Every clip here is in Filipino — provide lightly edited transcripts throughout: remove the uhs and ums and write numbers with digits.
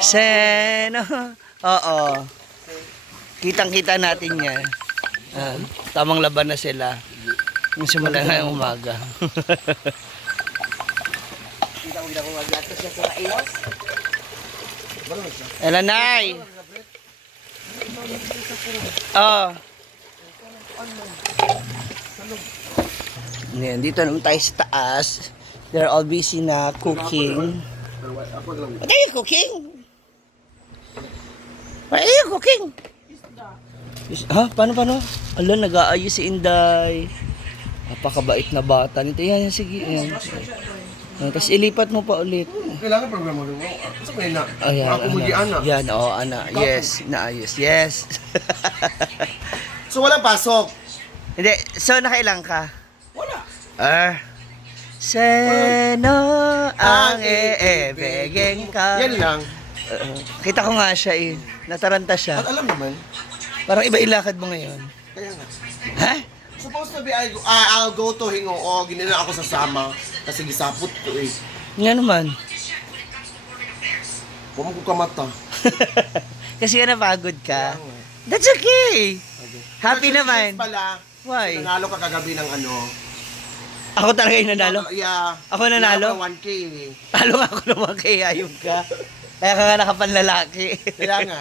Seno. Oo. Kitang-kita natin yan. Tamang laban na sila. Yung simula na yung umaga. Elanay! Oh. Ngayon, dito naman tayo sa taas. They're all busy na cooking. What are you cooking? What are you cooking? Ha? Paano? Ala, nag-aayos si Inday. Napakabait na bata nito. Yan, sige. Yan. Tapos ilipat mo pa ulit. Kailangan programa mo. Sa na. Ayan, Ako mo ana. Yan, oo, ana. Yes, naayos. Yes. So walang pasok. Hindi, so nakailang ka? Wala. Seno ang iibigin ka. Yan lang. Kita ko nga siya eh. Nataranta siya. At alam naman. Parang iba ilakad mo ngayon. Kaya nga. Ha? Supposed to be I'll go to Hingoo. Ginila ako sa sama. Kasi gisapot ko eh. Nga naman. Huwag ko kamata. Kasi ka napagod ka. That's okay. Happy naman. Pala. Why? Nanalo ka kagabi ng ano. Ako talaga yung nanalo? Yeah. Ako nanalo? 1K eh. Talo nga ako naman kaya ayun ka. Kaya ka nga nakapanlalaki. Kaya nga.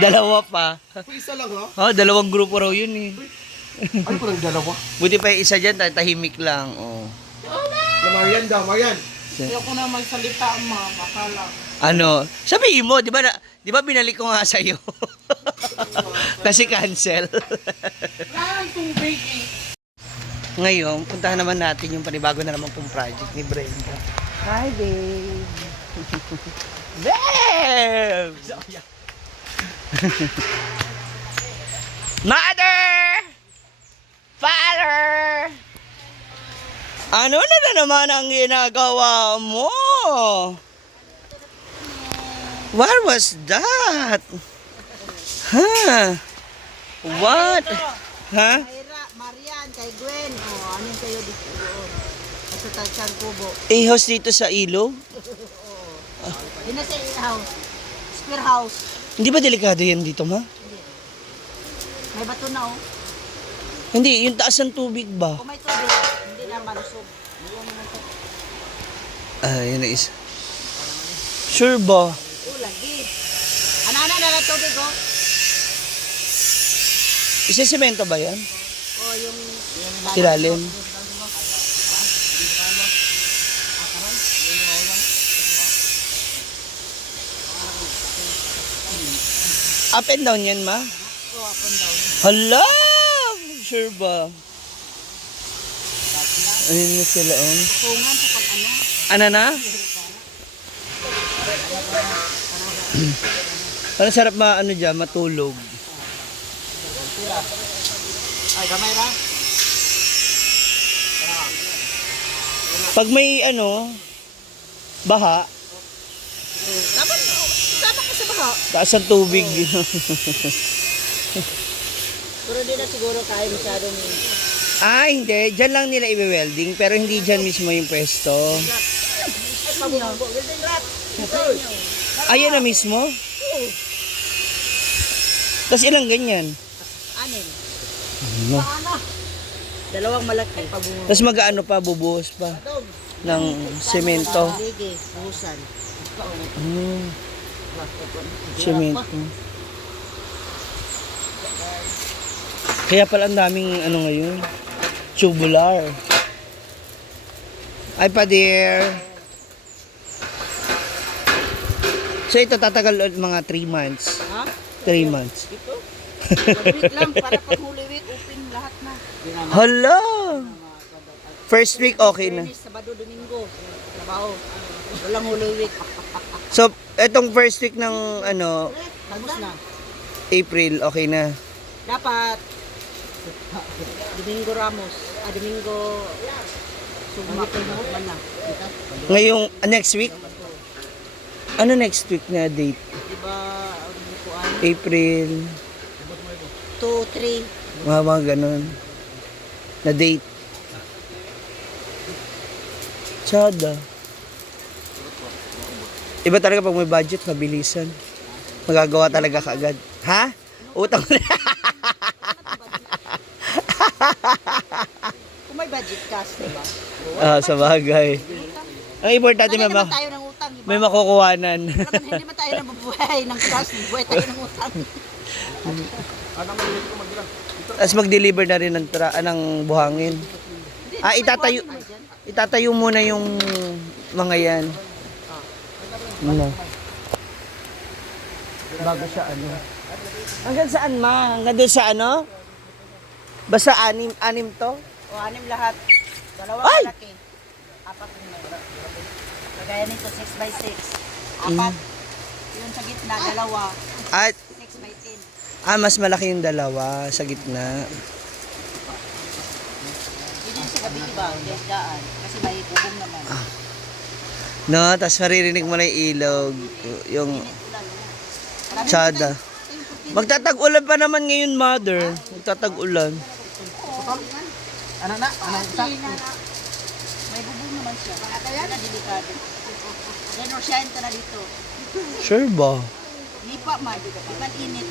Dalawa pa. Isa lang ha? Oh, dalawang grupo raw yun eh. Ano ko lang dalawa? Buti pa yung isa dyan, tahimik lang. Oh. Na Marian daw, Marian. Ayoko na magsalita, ma. Baka lang. Ano? Sabihin mo, di ba binalik ko nga sa'yo? Kasi cancel. Wala ang tubig eh. Ngayon, puntahan naman natin yung panibago na naman pong project ni Brenda. Hi, babe! Babe! Mother! Father! Ano na naman ang ginagawa mo? What was that? Huh? What? Huh? Mayra, Marian, kay Gwen. O, anin kayo dito doon? Sa Tagsang Kubo. House dito sa ilog? Yun na sa house. Spear house. Hindi ba delikado yan dito, ma? May bato na, oh. Hindi, yung taas ng tubig ba? Kung may tubig, hindi na malusog. Yun na isa. Sure ba? Lagi. Ano na tubig, oh. Isa-semento ba yan? O, yung... Ilalim? Up and down yan, ma? O, up and down. Hala! Sure ba? Ayun na sila, oh. Tungan sa pag-ano. Ano na? Parang sarap dyan, matulog. Ay, gamay na. Pag may baha, Dapat, sama ka sa baha. taas ang tubig. Pero di na siguro kaya masyadong... Hindi. Diyan lang nila i-welding, pero hindi dyan mismo yung pwesto. Ay, pabungo. Welding rat. Ayan na mismo? Tapos ilang ganyan? Anin. No. Ano? Dalawang malaki. Pabungo. Tapos mag-ano pa, bubuhos pa ng semento. Ligi, buhusan. Semento. Kaya pala ang daming ngayon, tubular. Ay pa dear. So ito tatagal mga 3 months. Ha? 3 months. Ito? 1 week lang. Para pag huli week, open lahat na. Hala! First week okay na. Furnace, Sabado, Domingo. Trabaho. Walang huli week. So etong first week ng Tapos na. April okay na. Dapat Domingo Ramos. Domingo Sugma. Mana. Ngayong next week? Ano next week na date? Diba, bukuan? April, 2, 3. mga ganun. Na date. Tsada. Iba talaga pag may budget, mabilisan. Magagawa talaga kaagad. Ha? Utang mo na. Kung may budget cash, diba? Sa bagay. Ang importante, Hindi may, naman tayo ng utang, diba? may makukuhanan. Hindi naman tayo nabubuhay ng cash, buhay tayo ng utang. Tapos mag-deliver na rin ng buhangin. Itatayo muna yung mga yan. Ano? Bago siya ano. Hanggang saan ma? Hanggang doon sa ano? Basta anim to? O, anim lahat. Dalawang Ay! malaki. Apat yung meron. Kagaya nito, 6x6. Apat. Yung sa gitna, dalawa. At 6x10. mas malaki yung dalawa sa gitna. Hindi sa gabi iba, daan. Kasi may bubong naman. No, tapos maririnig mo na yung ilog. Yung tsada. Magtatag-ulan pa naman ngayon, mother. Magtatag-ulan. Anak na, May bubong naman siya. Kaya na delikado. Then, Rosyan ka na dito. Sure ba? Lipa man. Iban init.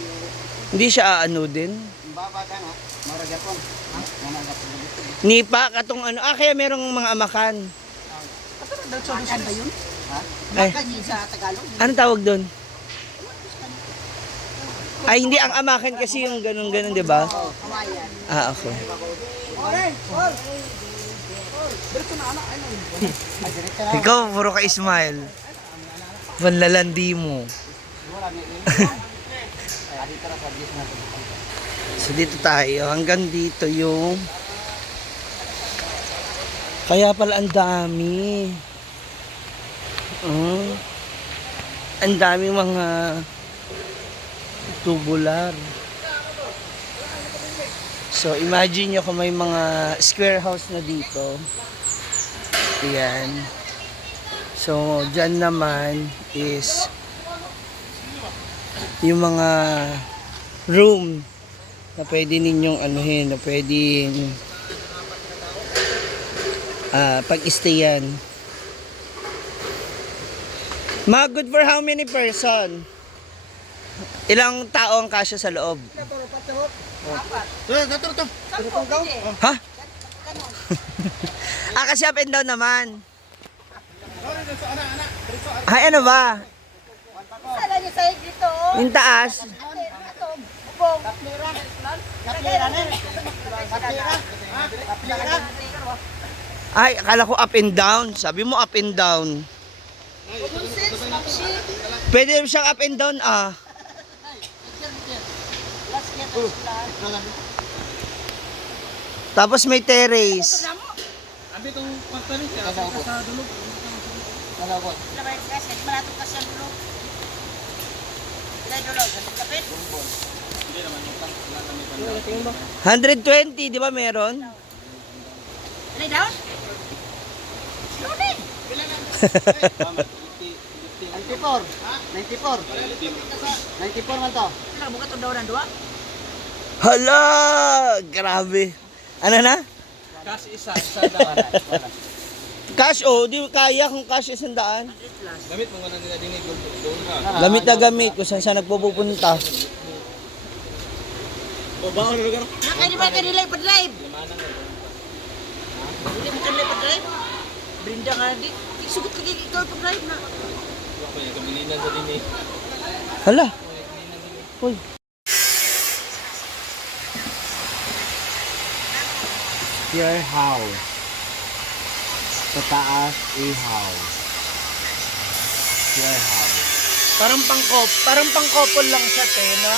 Hindi siya ano din? Nipa, katong ano. Kaya merong mga amakan. Makan ba yun? Ay, Makan yun sa Tagalog. anong tawag doon? Ay, hindi. Ang amakan kasi yung ganun-ganun, di ba? Kawayan. Okay. Ikaw, puro ka smile. Panlalandi mo. So dito tayo, hanggang dito yung kaya pala ang dami. Ang dami mga tubular. So imagine nyo kung may mga square house na dito. Ayan. So dyan naman is yung mga room na pwede ninyong anuhin, na pwedeng pag-stayan. Mga good for how many person? Ilang tao ang kasya sa loob? Ha? Kasi up and down naman. Ay, ano ba? Sala niyo sa'yo dito. Yung taas? Ito, bubong. Kapira. Kapira na. Kapira. Ay, akala ko up and down. Sabi mo up and down. Pwede rin siyang up and down, Tapos may terrace. Abi itong pagtanin siya, sa dulog. Malato kasi ang dulog. Ilay dulog. Kapit. 120, di ba meron? Ilay down. Loading. 94 man to. Nakabukat ang daw ng dua. Hala! Grabe. Ano na? Kasi isa daan. Cash, di kaya kung cash 100. Gamit mo na nila dinig doon na. Gamit na gamit kung saan saan nagpupunta. Babaw na lugar. Nakay di ba ka nila ipa-drive? Hindi mo kanila ipa-drive? Brinda nga di. Sugot lagi ikaw ipa-drive na. Ako yung kabilinan sa dinig. Hala. Uy. Your house. Sa taas, a house. Your house. Parang pang-couple lang siya, te, no?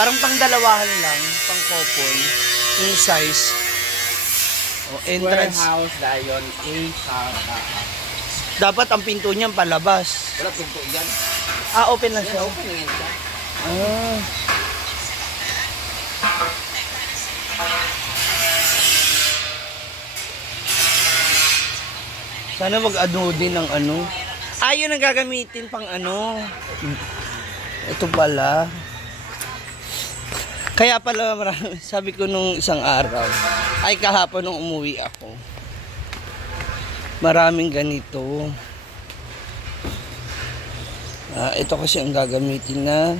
Parang pang-dalawahan lang, pang-couple. Yung size. O, entrance. House, dayon, a house. Dapat ang pinto niyan palabas. Wala pinto yan. Open lang siya. Open lang yan siya. Ah. Sana mag-ano din ng ano. Yun ang gagamitin pang ano. Ito pala. Kaya pala marami, sabi ko nung isang araw, ay kahapon nung umuwi ako. Maraming ganito. Ito kasi ang gagamitin na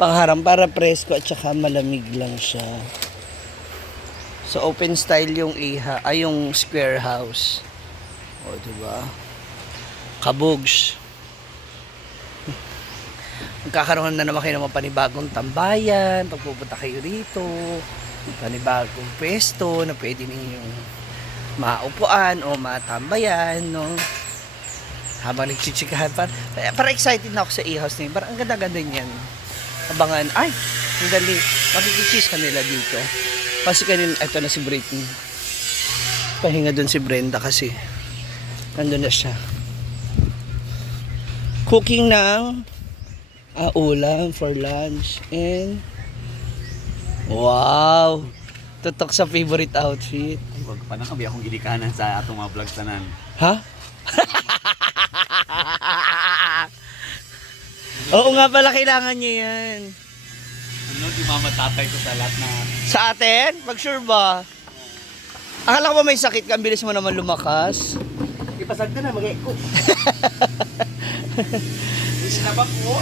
pangharang para presko at saka malamig lang siya. So open style yung yung square house. O diba? Kabugs. Magkakaroon na naman kayo ng mga panibagong tambayan pag pupunta kayo rito. Panibagong pwesto na pwede ninyong maupuan o matambayan, no? Habang nagchichikahan para excited na ako sa e-house niya. Parang ang ganda-ganda niyan. Abangan, ay, ang dali. Makikichis ka nila dito. Kasi kanina, eto na si Britney. Pahinga dun si Brenda kasi nandun na siya. Cooking ng ulam for lunch and wow! Tutok sa favorite outfit. Ay, wag pa na kami akong gilikanan sa atong mga vlogs tanan. Ha? Oo nga pala, kailangan niya yan. Ano, di mama tatay ko sa lahat na... Sa atin? Pag sure ba? Akala ko ba may sakit ka? Ang bilis mo naman lumakas. Ipasag ka na, mag-eko. Sinabak ko.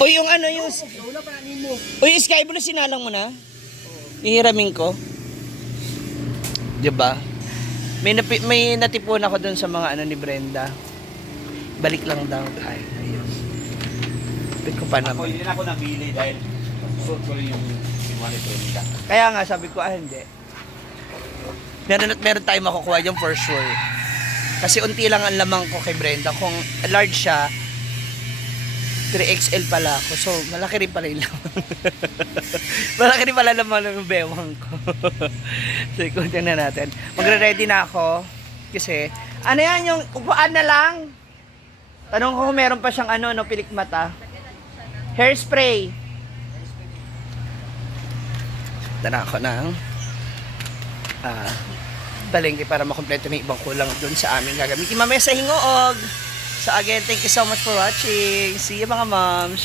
O yung ano, yung... O yung sky blue, sinalang mo na? Ihiramin ko. Diba? May natipon ako dun sa mga ano ni Brenda. Balik lang daw. Ay, ayun. Balik ko pa Ako, naman. hindi na ako nabili dahil suot ko rin yung kinuha nito nila. Kaya nga, sabi ko, hindi. Meron at meron tayong makukuha dyan for sure. Kasi unti lang ang lamang ko kay Brenda. Kung large siya, 3XL pala ako. So, malaki rin pala yung lamang. Malaki rin pala lamang ng bewang ko. So, ikutin na natin. Magre-ready na ako. Kasi, ano yan, yung upuan na lang. Tanong ko kung meron pa siyang ano, no, pilik mata. Hairspray. Tara ako ng palengke para makompleto na yung ibang kulang doon sa aming gagamitin mamaya sa Hingoog. So again, thank you so much for watching. See you mga moms.